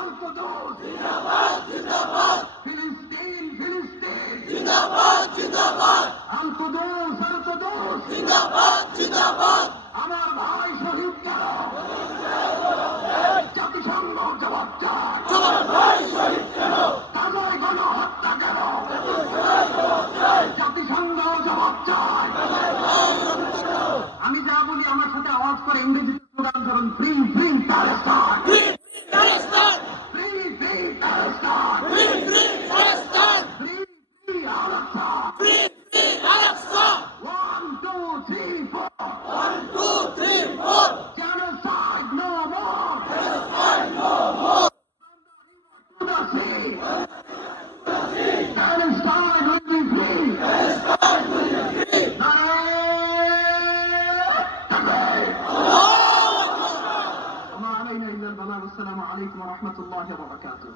القدس زندباد زندباد فلسطين فلسطين زندباد زندباد القدس القدس زندباد زندباد আমার ভাই শহীদ কেন জাতিসংঘ জবাব চায় আমার ভাই শহীদ কেন তাদের গণহত্যা কেন জাতিসংঘ জবাব চায় আমি যা বলি আমার সাথে আওয়াজ করে ইংরেজিতে স্লোগান ধরুন free free Palestine free Palestine free free Palestine free free Palestine free free Al Aqsa free free Al Aqsa 1 2 3 4 1 2 3 4 genocide no more genocide no more to the sea Palestine will be free Palestine will be free السلام عليكم ورحمة الله وبركاته